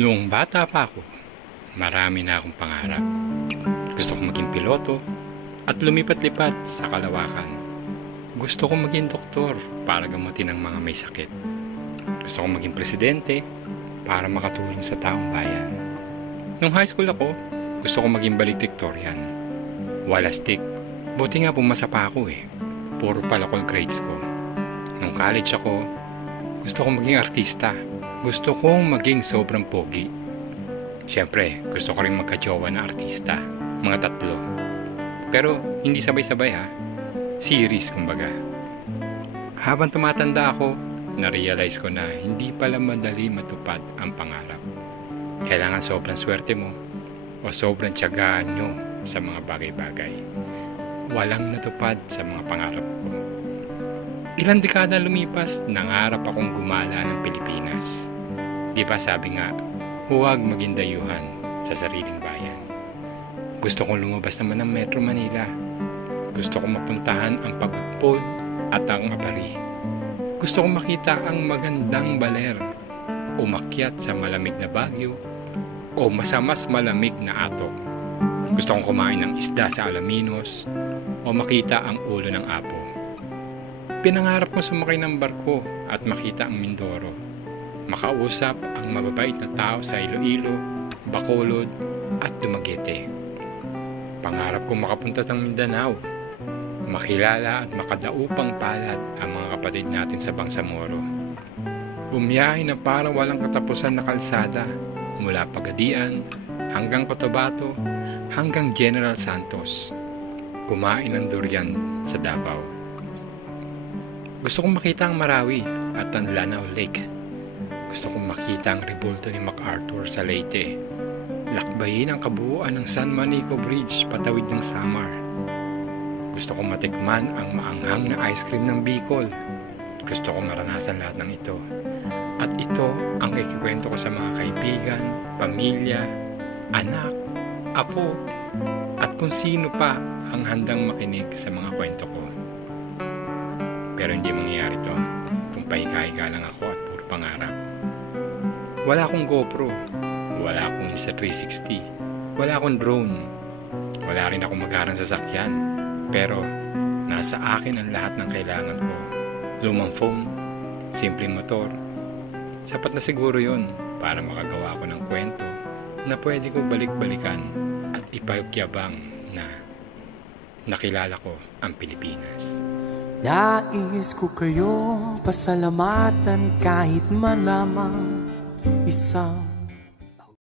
Noong bata pa ako, marami na akong pangarap. Gusto kong maging piloto at lumipat-lipat sa kalawakan. Gusto kong maging doktor para gamutin ang mga may sakit. Gusto kong maging presidente para makatulong sa taong bayan. Nung high school ako, gusto kong maging valedictorian. Walastik, buti nga pumasa pa ako eh. Puro palakol grades ko. Nung college ako, gusto kong maging artista. Gusto kong maging sobrang pogi. Siyempre, gusto ko rin magka-jowa na artista. Mga 3. Pero, hindi sabay-sabay ha. Series, kumbaga. Habang tumatanda ako, na-realize ko na hindi pala madali matupad ang pangarap. Kailangan sobrang swerte mo o sobrang tiyagaan nyo sa mga bagay-bagay. Walang natupad sa mga pangarap ko. Ilang dekada lumipas, nangarap akong gumala ng Pilipinas. Di ba sabi nga, huwag maging dayuhan sa sariling bayan. Gusto kong lumabas naman ng Metro Manila. Gusto kong mapuntahan ang Pagpupol at ang Abari. Gusto kong makita ang magandang baler, umakyat sa malamig na Baguio, o mas malamig na Atok. Gusto kong kumain ng isda sa Alaminos, o makita ang ulo ng Apo. Pinangarap kong sumakay ng barko at makita ang Mindoro. Makausap ang mababait na tao sa Iloilo, Bacolod at Dumaguete. Pangarap kong makapunta sa Mindanao, makilala at makadaupang palad ang mga kapatid natin sa Bangsamoro. Bumiyahe na parang walang katapusan na kalsada mula Pagadian hanggang Cotabato hanggang General Santos. Kumain ng durian sa Davao. Gusto kong makita ang Marawi at ang Lanao Lake. Gusto kong makita ang rebulto ni MacArthur sa Leyte. Lakbayin ang kabuuan ng San Manico Bridge patawid ng Samar. Gusto kong matikman ang maanghang na ice cream ng Bicol. Gusto kong maranasan lahat ng ito. At ito ang ikikwento ko sa mga kaibigan, pamilya, anak, apo, at kung sino pa ang handang makinig sa mga kwento ko. Pero hindi mangyayari to kung pahiga-higa lang ako at puro pangarap. Wala akong GoPro, wala akong Insta360, wala akong drone, wala rin akong magarang sasakyan. Pero nasa akin ang lahat ng kailangan ko. Lumang phone, simpleng motor. Sapat na siguro yon para makagawa ko ng kwento na pwede ko balik-balikan at ipayukyabang na nakilala ko ang Pilipinas. Nais ko kayong pasalamatan kahit man lamang isang